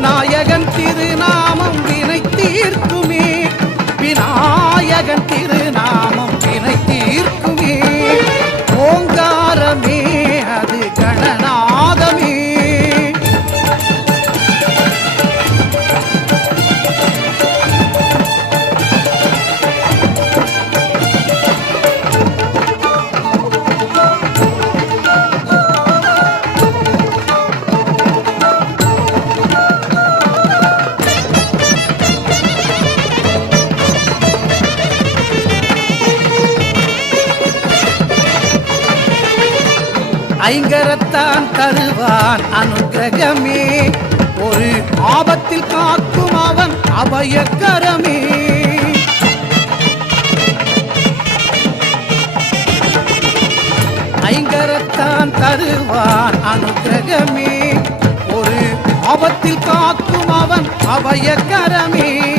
நாயகன் திருநாமம் வினை தீர்க்குமே, விநாயகன் திருநாமம் வினை தீர்க்குமே. ஓங்காரமே அது கணநாதமே. ஐங்கரத்தான் தருவான் அனுக்கிரகமே, ஒரு ஆபத்தில் காக்கும் அவன் அபயக்கரமே. ஐங்கரத்தான் தருவான் அனுக்கிரகமே, ஒரு ஆபத்தில் காக்கும் அவன் அபயக்கரமே.